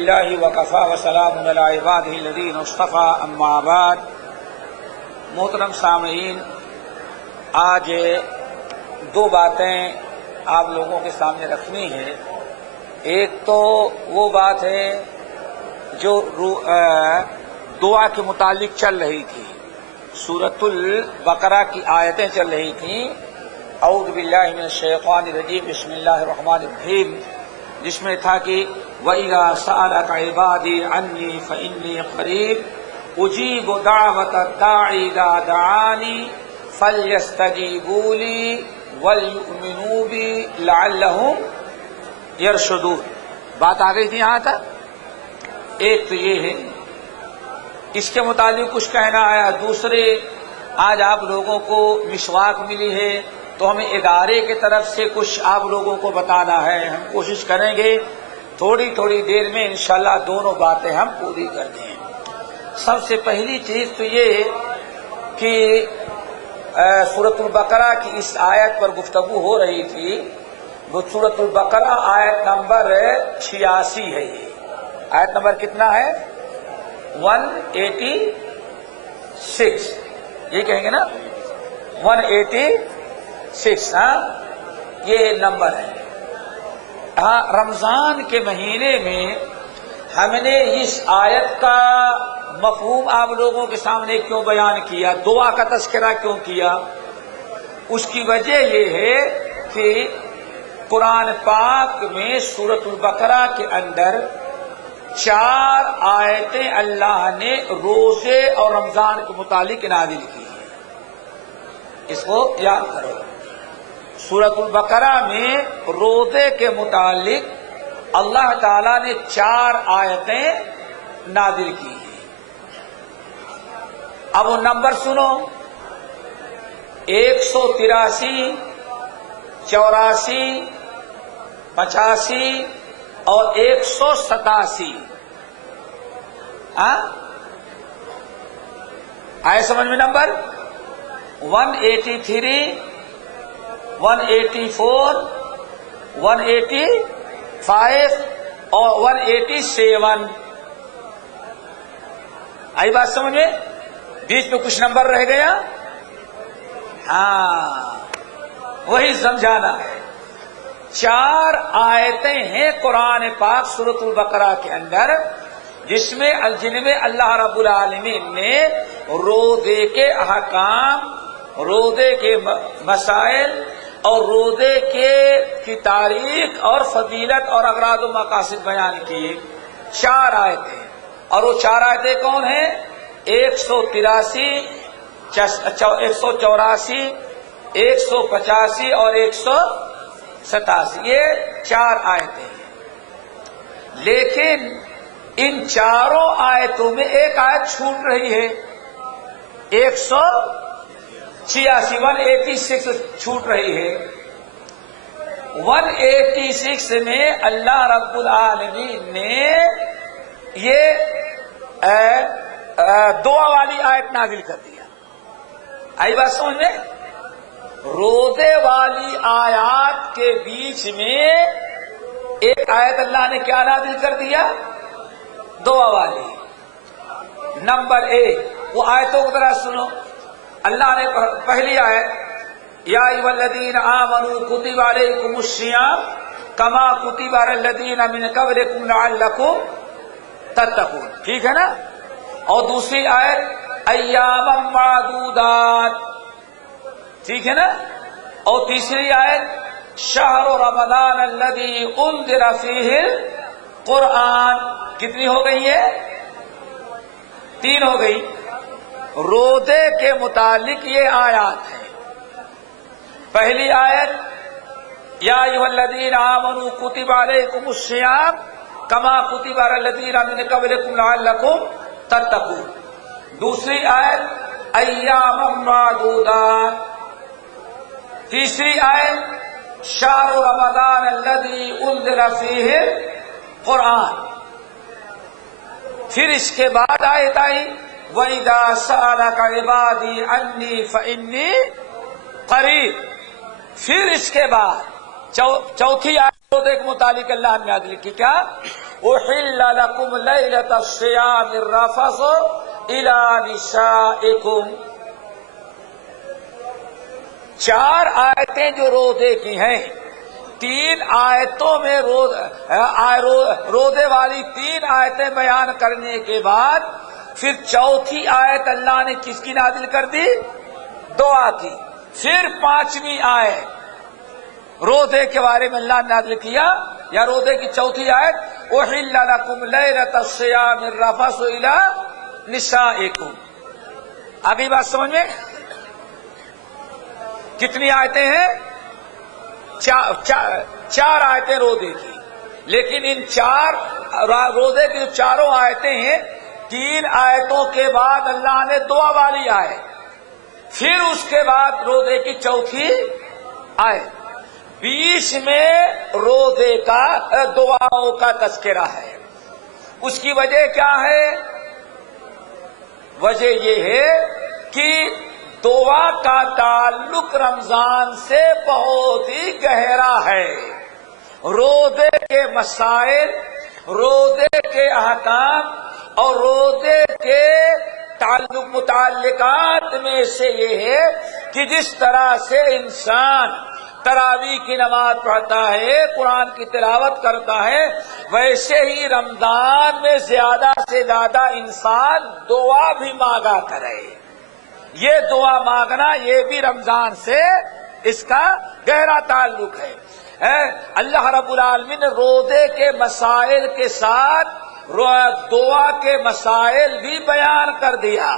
اللہ وکفا وسلام علی عبادہ الذین اصطفی اما بعد۔ محترم سامعین، آج دو باتیں آپ لوگوں کے سامنے رکھنی ہے۔ ایک تو وہ بات ہے جو دعا کے متعلق چل رہی تھی، سورۃ البقرہ کی آیتیں چل رہی تھیں، اعوذ باللہ من الشیطان الرجیم بسم اللہ الرحمن الرحیم، جس میں تھا کہ وَإِذَا سَأَلَكَ عِبَادِي عَنِّي فَإِنِّي قَرِيبٌ أُجِيبُ دَعْوَةَ الدَّاعِ إِذَا دَعَانِ فَلْيَسْتَجِيبُوا لِي وَلْيُؤْمِنُوا بِي لَعَلَّهُمْ يَرْشُدُونَ۔ بات آ گئی تھی یہاں تک۔ ایک تو یہ ہے، اس کے متعلق کچھ کہنا ہے۔ دوسرے، آج آپ لوگوں کو مسواک ملی ہے تو ہمیں ادارے کی طرف سے کچھ آپ لوگوں کو بتانا ہے۔ ہم کوشش کریں گے تھوڑی دیر میں انشاءاللہ دونوں باتیں ہم پوری کر دیں۔ سب سے پہلی چیز تو یہ کہ سورۃ البقرہ کی اس آیت پر گفتگو ہو رہی تھی۔ وہ سورۃ البقرہ آیت نمبر 86 ہے۔ یہ آیت نمبر کتنا ہے؟ 186۔ یہ کہیں گے نا 186، ہاں یہ نمبر ہے۔ ہاں، رمضان کے مہینے میں ہم نے اس آیت کا مفہوم آپ لوگوں کے سامنے کیوں بیان کیا، دعا کا تذکرہ کیوں کیا؟ اس کی وجہ یہ ہے کہ قرآن پاک میں سورۃ البقرہ کے اندر 4 آیتیں اللہ نے روزے اور رمضان کے متعلق نازل کی ہیں۔ اس کو یاد کرو، سورۃ البقرہ میں روزے کے متعلق اللہ تعالیٰ نے 4 آیتیں نازل کی ہیں۔ اب وہ نمبر سنو، 183، 84، 85 اور 187۔ آئے سمجھ میں نمبر؟ 183، 184، 185 اور 187۔ آئی بات سمجھ میں؟ بیچ میں کچھ نمبر رہ گیا؟ ہاں، وہی سمجھانا ہے۔ 4 آیتیں ہیں قرآن پاک سورۃ البقرہ کے اندر، جن میں اللہ رب العالمین نے روزے کے احکام، روزے کے مسائل اور روزے کی تاریخ اور فضیلت اور اغراض و مقاصد بیان کیے۔ 4 آیتیں، اور وہ 4 آیتیں کون ہیں؟ 183، 184، 185 اور 187، یہ 4 آیتیں ہیں۔ لیکن ان 4 آیتوں میں ایک آیت چھوٹ رہی ہے، 186 چھوٹ رہی ہے۔ 186 میں اللہ رب العالمین نے یہ دعا والی آیت نازل کر دیا۔ آئی بات سمجھ میں؟ روزے والی آیات کے بیچ میں ایک آیت اللہ نے کیا نازل کر دیا؟ دعا والی۔ نمبر 1، وہ آیتوں کو ذرا سنو۔ اللہ نے پہلی آیت، یا ایھا الذین آمنوا کتب علیکم الصیام کما کتب علی الذین من قبلکم لعلکم تتقون، ٹھیک ہے نا؟ اور دوسری آیت ایاما معدودات، ٹھیک ہے نا؟ اور تیسری آیت شہر رمضان الذی انذر فیہ القرآن۔ کتنی ہو گئی ہے؟ 3 ہو گئی۔ روزے کے متعلق یہ آیات ہے۔ پہلی آیت یا ایھا الذین آمنوا کتب علیکم الصیام کما کتب علی الذین من قبلکم لعلکم تتقون۔ دوسری آیت ایاما معدودات۔ تیسری آیت شہر رمضان الذی انذر فیہ القرآن۔ پھر اس کے بعد آیت آئی وَإِذَا سَأَلَكَ عِبَادِي عَنِّي فَإِنِّي قَرِيبٌ۔ پھر اس کے بعد چوتھی آیت روزے کے متعلق اللہ نے نازل کی، کیا؟ احل لکم لیلۃ الصیام الرفث الی نسائکم. 4 آیتیں جو روزے کی ہیں، 3 آیتوں میں روزے والی 3 آیتیں بیان کرنے کے بعد پھر چوتھی آیت اللہ نے کس کی نازل کر دی؟ دعا کی. پھر 5ویں آیت روزے کے بارے میں اللہ نے نازل کیا، یا روزے کی چوتھی آیت احل لکم لیلۃ الصیام الرفث الی نسائکم. آگئی بات سمجھ میں؟ کتنی آیتیں ہیں؟ 4 آیتیں روزے کی. لیکن ان 4 روزے کی جو 4 آیتیں ہیں، 3 آیتوں کے بعد اللہ نے دعا والی آیت، پھر اس کے بعد روزے کی چوتھی آیت، بیچ میں روزے کا دعاؤں کا تذکرہ ہے. اس کی وجہ کیا ہے؟ وجہ یہ ہے کہ دعا کا تعلق رمضان سے بہت ہی گہرا ہے. روزے کے مسائل، روزے کے احکام اور روزے کے متعلقات میں سے یہ ہے کہ جس طرح سے انسان تراویح کی نماز پڑھتا ہے، قرآن کی تلاوت کرتا ہے، ویسے ہی رمضان میں زیادہ سے زیادہ انسان دعا بھی مانگا کرے. یہ دعا مانگنا یہ بھی رمضان سے اس کا گہرا تعلق ہے. اللہ رب العالمین نے روزے کے مسائل کے ساتھ دعا کے مسائل بھی بیان کر دیا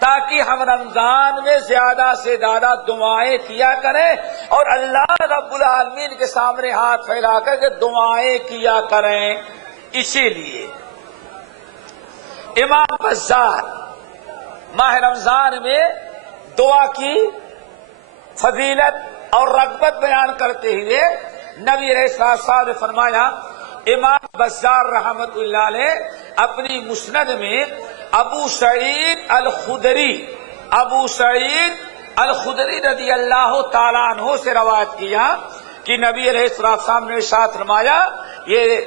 تاکہ ہم رمضان میں زیادہ سے زیادہ دعائیں کیا کریں اور اللہ رب العالمین کے سامنے ہاتھ پھیلا کر کے دعائیں کیا کریں. اسی لیے امام بزار ماہ رمضان میں دعا کی فضیلت اور رغبت بیان کرتے ہوئے نبی علیہ السلام نے فرمایا. امام بزار رحمت اللہ علیہ اپنی مسند میں ابو سعید الخدری رضی اللہ تعالیٰ عنہ سے روایت کیا کہ نبی علیہ السلام نے ارشاد فرمایا، یہ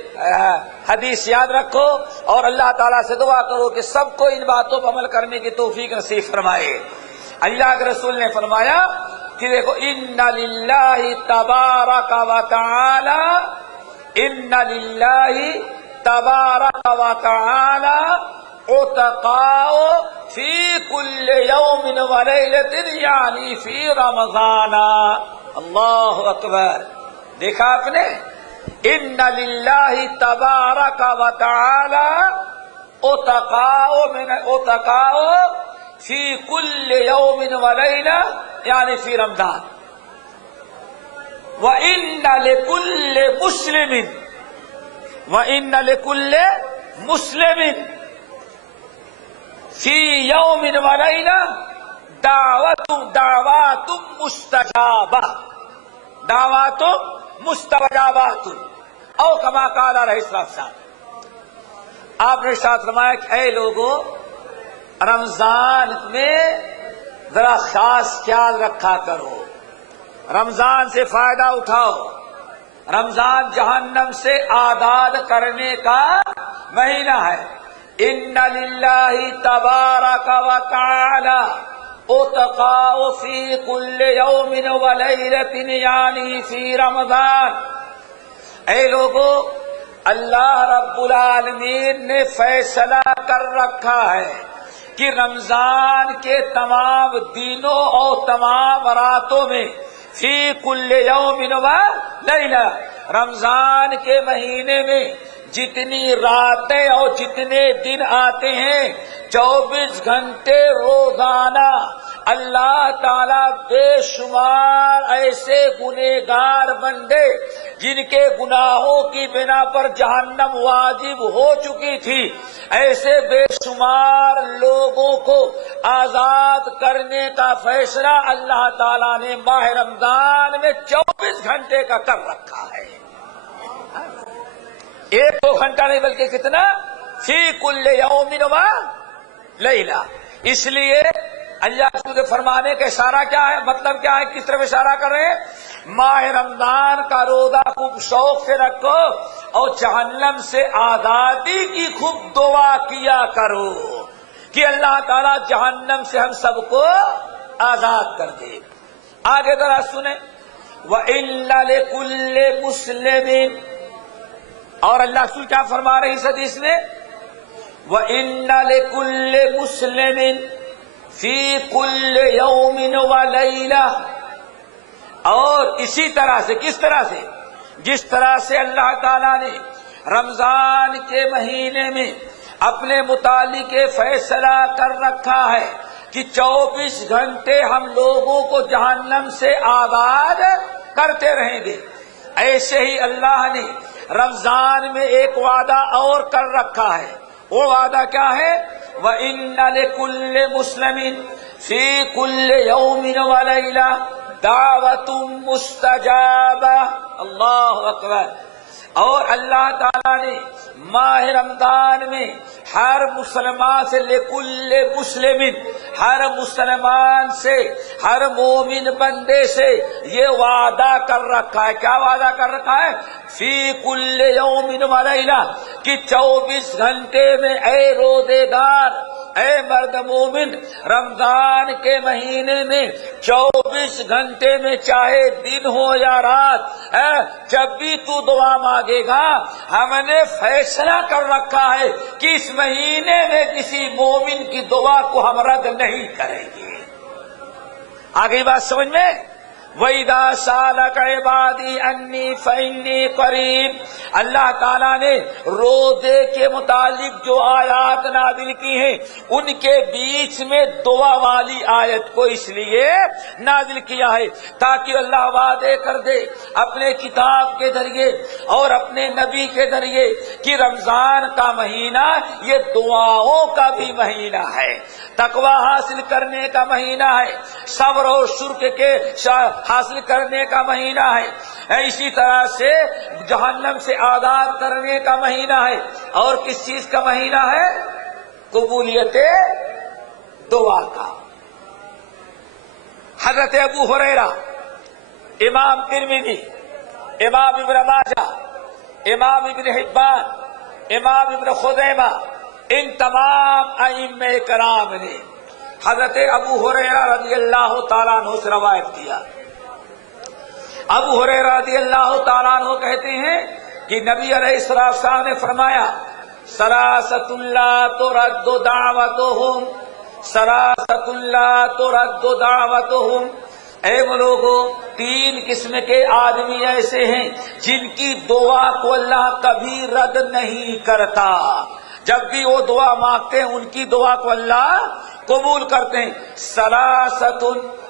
حدیث یاد رکھو اور اللہ تعالیٰ سے دعا کرو کہ سب کو ان باتوں پر عمل کرنے کی توفیق نصیب فرمائے. اللہ کے رسول نے فرمایا کہ دیکھو، ان للہ تبارک و تعالی، ان للہ تبارک و تعالی عتقاء فی کل یوم و لیلۃ یعنی فی رمضان. اللہ اکبر. دیکھا آپ نے، ان للہ تبارک و تعالی عتقاء فی کل یوم و لیلہ یعنی فی رمضان. وَإِنَّ لِكُلِّ مُسْلِمٍ فِي يَوْمٍ وَلَيْلَةٍ دعوات مستجابات او کما قال علیہ السلام. آپ نے ارشاد فرمایا کہ اے لوگوں، رمضان میں ذرا خاص خیال رکھا کرو، رمضان سے فائدہ اٹھاؤ. رمضان جہنم سے آزاد کرنے کا مہینہ ہے. ان للہ تبارک و تعالی عتقاء فی کل یوم و لیلۃ یعنی فی رمضان. اے لوگو، اللہ رب العالمین نے فیصلہ کر رکھا ہے کہ رمضان کے تمام دنوں اور تمام راتوں میں فی کل یوم و لیلہ، رمضان کے مہینے میں جتنی راتیں اور جتنے دن آتے ہیں 24 گھنٹے روزانہ اللہ تعالیٰ بے شمار ایسے گنہگار بندے جن کے گناہوں کی بنا پر جہنم واجب ہو چکی تھی، ایسے بے شمار لوگوں کو آزاد کرنے کا فیصلہ اللہ تعالیٰ نے ماہ رمضان میں 24 گھنٹے کا کر رکھا ہے. 1-2 گھنٹہ نہیں بلکہ کتنا؟ فی کل یوم و لیلہ. اس لیے اللہ کے فرمانے کا اشارہ کیا ہے؟ مطلب کیا ہے؟ کس طرف اشارہ کر رہے ہیں؟ ماہ رمضان کا روزہ خوب شوق سے رکھو اور جہنم سے آزادی کی خوب دعا کیا کرو کہ اللہ تعالیٰ جہنم سے ہم سب کو آزاد کر دے۔ آگے ذرا سنیں، وَإِنَّ لِكُلِّ مُسْلِمٍ، اور اللہ رسول کیا فرما رہے اس حدیث میں، وَإِنَّ لِكُلِّ مُسْلِمٍ فِي كُلِّ يَوْمٍ وَلَيْلَةٍ، اور اسی طرح سے، کس طرح سے، جس طرح سے اللہ تعالیٰ نے رمضان کے مہینے میں اپنے متعلق فیصلہ کر رکھا ہے کہ 24 گھنٹے ہم لوگوں کو جہنم سے آزاد کرتے رہیں گے، ایسے ہی اللہ نے رمضان میں ایک وعدہ اور کر رکھا ہے۔ وہ وعدہ کیا ہے؟ وَإِنَّ لِكُلِّ مُسْلِمٍ فِي كُلِّ يَوْمٍ وَلَيْلَةٍ دعوة مستجابہ، اللہ اکبر۔ اور اللہ تعالیٰ نے ماہ رمضان میں ہر مسلمان سے، لکل مسلم، ہر مسلمان سے، ہر مومن بندے سے یہ وعدہ کر رکھا ہے۔ کیا وعدہ کر رکھا ہے؟ فی کل یوم و لیلہ، کہ 24 گھنٹے میں اے روزے دار، اے مرد مومن، رمضان کے مہینے میں 24 گھنٹے میں چاہے دن ہو یا رات، جب بھی تو دعا مانگے گا، ہم نے فیصلہ کر رکھا ہے کہ اس مہینے میں کسی مومن کی دعا کو ہم رد نہیں کریں گے۔ آگے بات سمجھ میں؟ وَإِذَا سَأَلَكَ عِبَادِي عَنِّي فَإِنِّي قَرِيبٌ، اللہ تعالیٰ نے روزے کے متعلق جو آیات نازل کی ہیں ان کے بیچ میں دعا والی آیت کو اس لیے نازل کیا ہے تاکہ اللہ وعدے کر دے اپنے کتاب کے ذریعے اور اپنے نبی کے ذریعے کہ رمضان کا مہینہ یہ دعاؤں کا بھی مہینہ ہے، تقوی حاصل کرنے کا مہینہ ہے، صبر اور شکر کے حاصل کرنے کا مہینہ ہے، اسی طرح سے جہنم سے آزاد کرنے کا مہینہ ہے، اور کس چیز کا مہینہ ہے؟ قبولیت دعا کا۔ حضرت ابو ہریرہ، امام ترمذی، امام ابن ماجہ، امام ابن حبان، امام ابن خزیمہ، ان تمام ائمہ کرام نے حضرت ابو ہریرہ رضی اللہ تعالیٰ عنہ سے روایت کیا۔ ابو ہریرہ رضی اللہ تعالیٰ عنہ کہتے ہیں کہ نبی علیہ السلام نے فرمایا، ثلاثۃ لا ترد دعوتهم، ثلاثۃ لا ترد دعوتهم، اے لوگو، 3 قسم کے آدمی ایسے ہیں جن کی دعا کو اللہ کبھی رد نہیں کرتا، جب بھی وہ دعا مانگتے ہیں ان کی دعا کو اللہ قبول کرتے ہیں۔ ثلاثۃ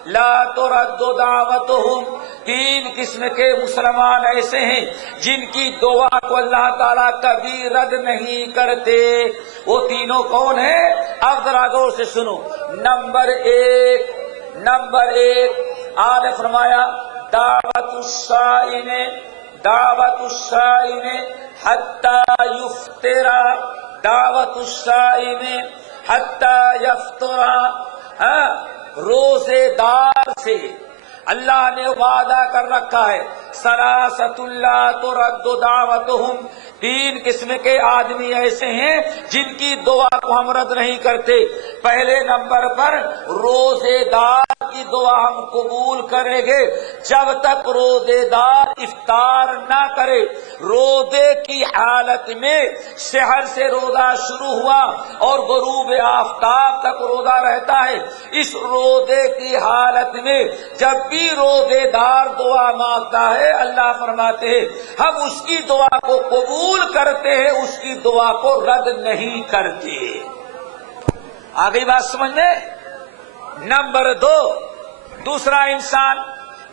لا ترد دعوتهم، 3 قسم کے مسلمان ایسے ہیں جن کی دعا کو اللہ تعالیٰ کبھی رد نہیں کرتے۔ وہ تینوں کون ہیں؟ اب ذرا غور سے سنو۔ نمبر ایک آپ نے فرمایا دعوت الصائم، دعوت الصائم حتی یفطر، دعوت الصائم حتی یفطر، روزے دار سے اللہ نے وعدہ کر رکھا ہے، ثلاثۃ لا ترد دعوتهم، 3 قسم کے آدمی ایسے ہیں جن کی دعا کو ہم رد نہیں کرتے۔ پہلے نمبر پر روزے دار کی دعا ہم قبول کریں گے جب تک روزے دار افطار نہ کرے۔ روزے کی حالت میں سحر سے روزہ شروع ہوا اور غروب آفتاب تک روزہ رہتا ہے، اس روزے کی حالت میں جب بھی روزے دار دعا مانگتا ہے اللہ فرماتے ہیں ہم اس کی دعا کو قبول کرتے ہیں، اس کی دعا کو رد نہیں کرتے۔ آگئی بات سمجھ میں؟ نمبر 2، دوسرا انسان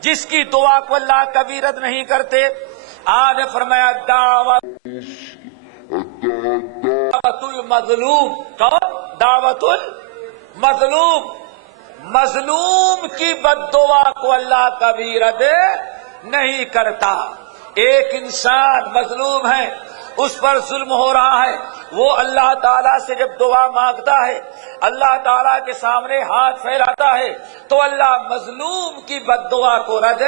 جس کی دعا کو اللہ کبھی رد نہیں کرتے، آج فرمایا دعوت المظلوم۔ کون؟ دعوت المظلوم، مظلوم کی بد دعا کو اللہ کبھی رد نہیں کرتا۔ ایک انسان مظلوم ہے، اس پر ظلم ہو رہا ہے، وہ اللہ تعالیٰ سے جب دعا مانگتا ہے، اللہ تعالیٰ کے سامنے ہاتھ پھیلاتا ہے تو اللہ مظلوم کی بد دعا کو رد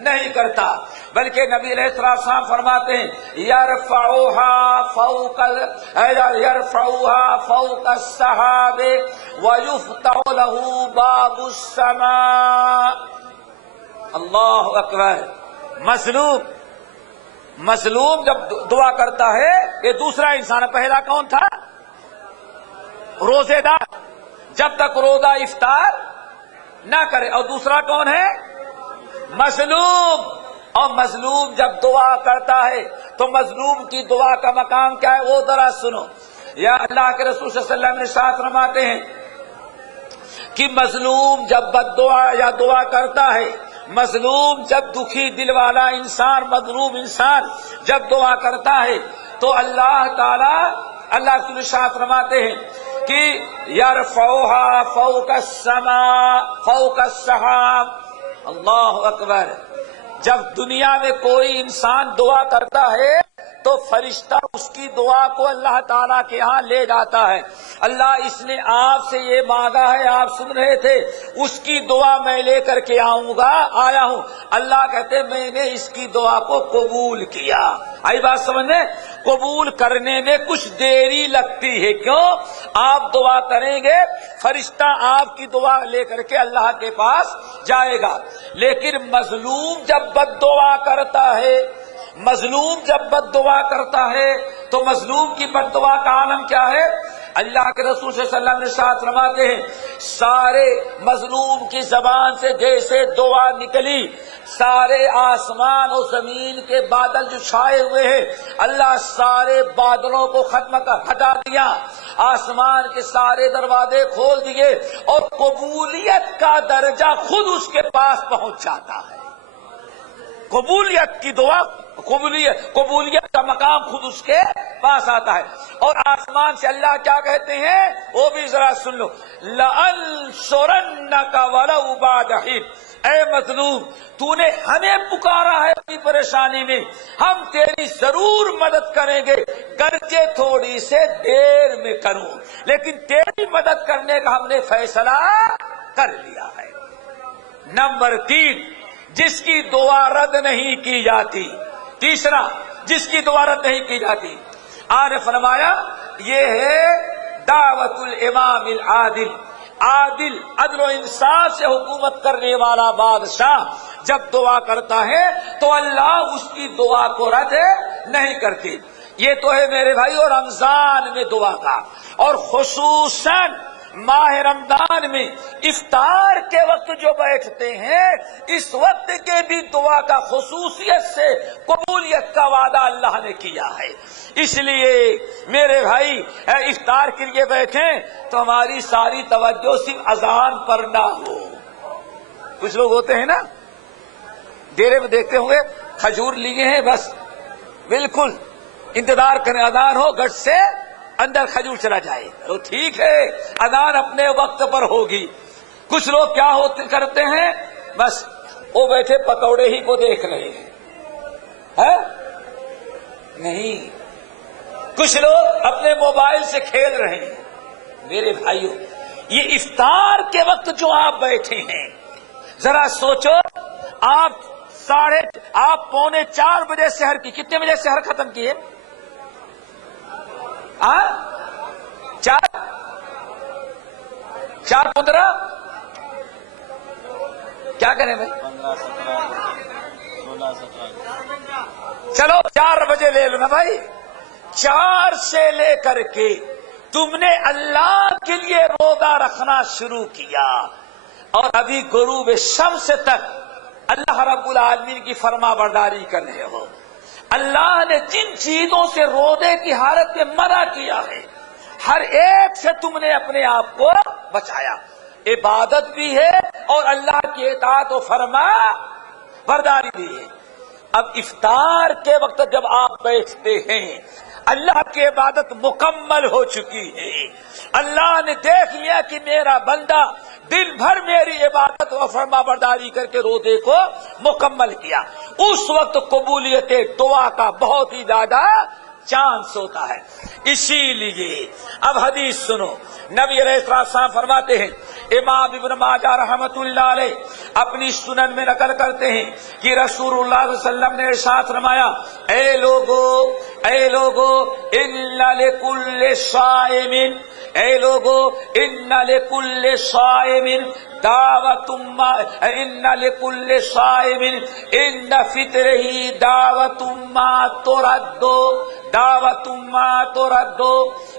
نہیں کرتا، بلکہ نبی علیہ السلام فرماتے ہیں یرفعوها فوق السحاب ويفتح له باب السماء۔ اللہ اکبر۔ مظلوم جب دعا کرتا ہے، یہ دوسرا انسان، پہلا کون تھا؟ روزے دار، جب تک روزہ افطار نہ کرے، اور دوسرا کون ہے؟ مظلوم۔ اور مظلوم جب دعا کرتا ہے تو مظلوم کی دعا کا مقام کیا ہے وہ ذرا سنو۔ یا اللہ کے رسول صلی اللہ علیہ وسلم نے ساتھ فرماتے ہیں کہ مظلوم جب بد دعا یا دعا کرتا ہے، مظلوم جب دکھی دل والا انسان، مظلوم انسان جب دعا کرتا ہے تو اللہ تعالی، اللہ کے رسول ساتھ فرماتے ہیں کہ یرفعوها فوق السماء فوق السحاب۔ اللہ اکبر۔ جب دنیا میں کوئی انسان دعا کرتا ہے تو فرشتہ اس کی دعا کو اللہ تعالیٰ کے ہاں لے جاتا ہے۔ اللہ اس نے آپ سے یہ مانگا ہے، آپ سن رہے تھے، اس کی دعا میں لے کر کے آیا ہوں۔ اللہ کہتے میں نے اس کی دعا کو قبول کیا۔ آئی بات سمجھنے؟ قبول کرنے میں کچھ دیری لگتی ہے، کیوں؟ آپ دعا کریں گے، فرشتہ آپ کی دعا لے کر کے اللہ کے پاس جائے گا۔ لیکن مظلوم جب بد دعا کرتا ہے، مظلوم جب بد دعا کرتا ہے تو مظلوم کی بد دعا کا عالم کیا ہے؟ اللہ کے رسول صلی اللہ علیہ وسلم نے ساتھ فرماتے ہیں سارے مظلوم کی زبان سے جیسے دعا نکلی، سارے آسمان اور زمین کے بادل جو چھائے ہوئے ہیں، اللہ سارے بادلوں کو ختم کر ہٹا دیا، آسمان کے سارے دروازے کھول دیے، اور قبولیت کا درجہ خود اس کے پاس پہنچ جاتا ہے۔ قبولیت کی دعا، قبولیت کا مقام خود اس کے پاس آتا ہے۔ اور آسمان سے اللہ کیا کہتے ہیں وہ بھی ذرا سن لو، لَأَنصُرَنَّكَ وَلَوْ بَعْدَ حِينٍ۔ اے مظلوم، تو نے ہمیں پکارا ہے اپنی پریشانی میں، ہم تیری ضرور مدد کریں گے، گرچہ تھوڑی سے دیر میں کروں، لیکن تیری مدد کرنے کا ہم نے فیصلہ کر لیا ہے۔ نمبر 3، جس کی دعا رد نہیں کی جاتی۔ تیسرا، جس کی دعا رد نہیں کی جاتی، آج نے فرمایا یہ ہے دعوت الامام العادل۔ عادل، عدل و انصاف سے حکومت کرنے والا بادشاہ جب دعا کرتا ہے تو اللہ اس کی دعا کو رد نہیں کرتی۔ یہ تو ہے میرے بھائیو رمضان میں دعا کا، اور خصوصاً ماہ رمضان میں افطار کے وقت جو بیٹھتے ہیں، اس وقت کے بھی دعا کا خصوصیت سے قبولیت کا وعدہ اللہ نے کیا ہے۔ اس لیے میرے بھائی افطار کے لیے بیٹھیں تو ہماری ساری توجہ صرف اذان پر نہ ہو۔ کچھ لوگ ہوتے ہیں نا ڈیرے میں دیکھتے ہوئے کھجور لیے ہیں، بس بالکل انتظار کریں اذان ہو، گٹ سے اندر کھجور چلا جائے۔ تو ٹھیک ہے، اذان اپنے وقت پر ہوگی۔ کچھ لوگ کیا کرتے ہیں، بس وہ بیٹھے پکوڑے ہی کو دیکھ رہے ہیں، نہیں، کچھ لوگ اپنے موبائل سے کھیل رہے ہیں۔ میرے بھائیوں، یہ افطار کے وقت جو آپ بیٹھے ہیں، ذرا سوچو، آپ 3:45 بجے سحر کی، کتنے بجے سحر ختم کیے؟ 4:15 کیا کریں بھائی؟ 15، 16، 17۔ چلو 4 بجے لے لو نا بھائی۔ 4 سے لے کر کے تم نے اللہ کے لیے روزہ رکھنا شروع کیا، اور ابھی غروب شمس تک اللہ رب العالمین کی فرما برداری کر رہے ہو۔ اللہ نے جن چیزوں سے روزے کی حالت میں منع کیا ہے، ہر ایک سے تم نے اپنے آپ کو بچایا۔ عبادت بھی ہے اور اللہ کی اطاعت و فرما برداری بھی ہے۔ اب افطار کے وقت جب آپ بیٹھتے ہیں، اللہ کی عبادت مکمل ہو چکی ہے، اللہ نے دیکھ لیا کہ میرا بندہ دن بھر میری عبادت و فرما برداری کر کے روزے کو مکمل کیا، اس وقت قبولیت دعا کا بہت ہی زیادہ چانس ہوتا ہے. اسی لیے اب حدیث سنو. نبی علیہ السلام فرماتے ہیں، امام ابن ماجہ رحمۃ اللہ علیہ اپنی سنن میں نقل کرتے ہیں کہ رسول اللہ صلی اللہ علیہ وسلم نے ارشاد فرمایا، اے لوگو ان لکل صائم، اے لوگو ان لکل صائم دعوت، ان لکل صائم عند فطرہ دعوت ما ترد، دعوت ما ترد.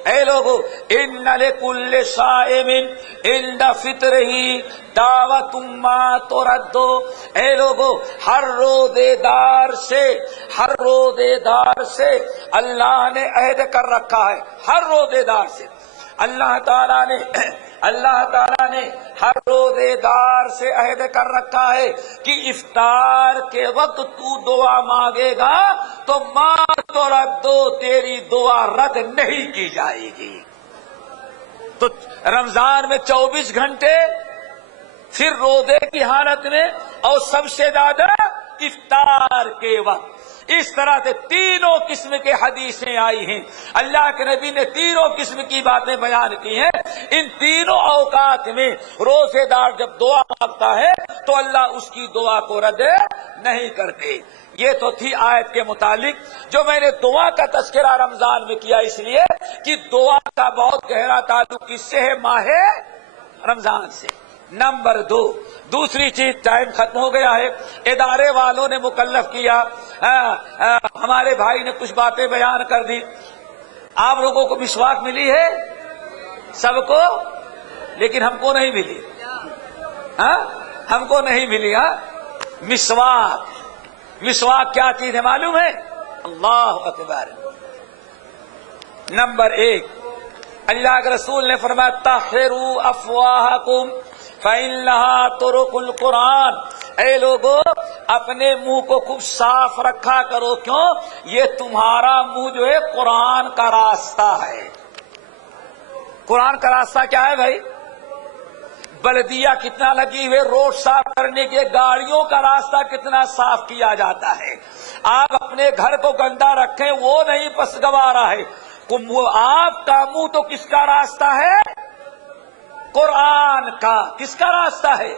اے لوگو ان لکل صائم عند فطرہ دعوت ما ترد. اے لوگو ہر روزے دار سے اللہ نے عہد کر رکھا ہے. ہر روزے دار سے اللہ تعالیٰ نے ہر روزے دار سے عہد کر رکھا ہے کہ افطار کے وقت تو دعا مانگے گا تو ماں تو ردو، تیری دعا رد نہیں کی جائے گی. تو رمضان میں 24 گھنٹے، پھر روزے کی حالت میں، اور سب سے زیادہ افطار کے وقت. اس طرح سے تینوں قسم کے حدیثیں آئی ہیں. اللہ کے نبی نے تینوں قسم کی باتیں بیان کی ہیں. ان تینوں اوقات میں روزے دار جب دعا مانگتا ہے تو اللہ اس کی دعا کو رد نہیں کرتے. یہ تو تھی آیت کے متعلق. جو میں نے دعا کا تذکرہ رمضان میں کیا اس لیے کہ دعا کا بہت گہرا تعلق کس سے ہے؟ ماہ رمضان سے. نمبر 2، دوسری چیز، ٹائم ختم ہو گیا ہے. ادارے والوں نے مکلف کیا، ہمارے بھائی نے کچھ باتیں بیان کر دی. آپ لوگوں کو مسواک ملی ہے سب کو، لیکن ہم کو نہیں ملی. ہم کو نہیں ملی. مسواک کیا چیز ہے معلوم ہے؟ اللہ اکبر. نمبر 1، اللہ کے رسول نے فرمایا طہروا افواہکم فإنہا طرق القرآن. اے لوگو اپنے منہ کو خوب صاف رکھا کرو. کیوں؟ یہ تمہارا منہ جو ہے قرآن کا راستہ ہے. قرآن کا راستہ کیا ہے بھائی؟ بلدیہ کتنا لگی ہوئے روڈ صاف کرنے کے، گاڑیوں کا راستہ کتنا صاف کیا جاتا ہے. آپ اپنے گھر کو گندا رکھیں وہ نہیں پسگوارا ہے. آپ کا منہ تو کس کا راستہ ہے؟ قرآن کا. کس کا راستہ ہے؟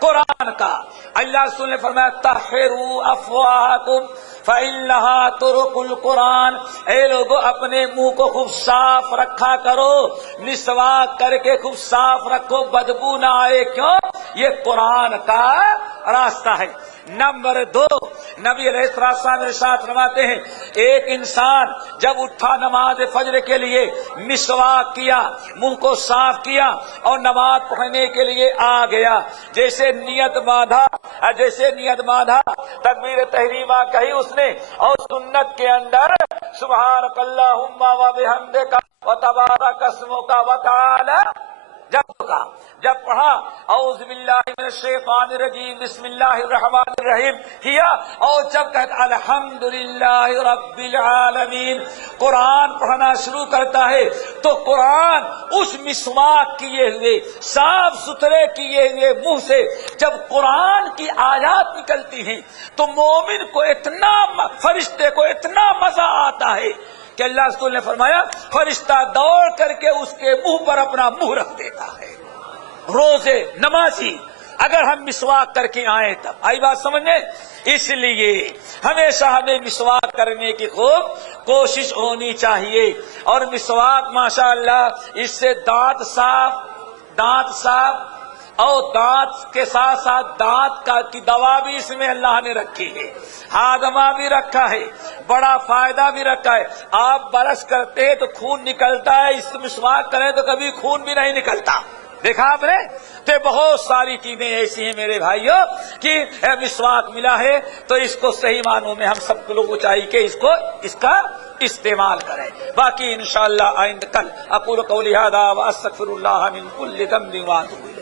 قرآن کا. اللہ رسول نے فرمایا طہروا افواہکم فإنہا طرق القرآن. اے لوگو اپنے منہ کو خوب صاف رکھا کرو، مسواک کر کے خوب صاف رکھو، بدبو نہ آئے. کیوں؟ یہ قرآن کا راستہ ہے. نمبر 2، نبی علیہ السلام ارشاد فرماتے ہیں ایک انسان جب اٹھا نماز فجر کے لیے، مسواک کیا، منہ کو صاف کیا اور نماز پڑھنے کے لیے آ گیا، جیسے نیت باندھا تکبیر تحریمہ کہی اس نے، اور سنت کے اندر سبحانک اللہم و بحمدک و تبارک اسمک و تعالی جب پڑھا اعوذ باللہ من الشیطان الرجیم بسم اللہ الرحمن الرحیم کیا، اور جب کہتا الحمدللہ رب العالمین قرآن پڑھنا شروع کرتا ہے تو قرآن اس مسواک کیے ہوئے صاف ستھرے کیے ہوئے منہ سے جب قرآن کی آیات نکلتی ہیں تو مومن کو اتنا، فرشتے کو اتنا مزہ آتا ہے کہ اللہ رسول نے فرمایا فرشتہ دوڑ کر کے اس کے منہ پر اپنا منہ رکھ دیتا ہے. روزے نمازی اگر ہم مسواک کر کے آئیں تب آئی بات سمجھنے. اس لیے ہمیشہ ہمیں مسواک کرنے کی خوب کوشش ہونی چاہیے. اور مسواک ماشاءاللہ اس سے دانت صاف اور دانت کے ساتھ ساتھ دانت کی دوا بھی اس میں اللہ نے رکھی ہے، ہاضمہ بھی رکھا ہے، بڑا فائدہ بھی رکھا ہے. آپ برش کرتے ہیں تو خون نکلتا ہے، اس مسواک کریں تو کبھی خون بھی نہیں نکلتا. دیکھا آپ نے؟ تو بہت ساری چیزیں ایسی ہیں میرے بھائیوں کہ مسواک ملا ہے تو اس کو صحیح معنوں میں ہم سب لوگوں کو چاہیے کہ اس کا استعمال کریں. باقی انشاءاللہ آئندہ کل اقول قولی ھذا واستغفر اللہ من کل ذنب واتوب الیہ.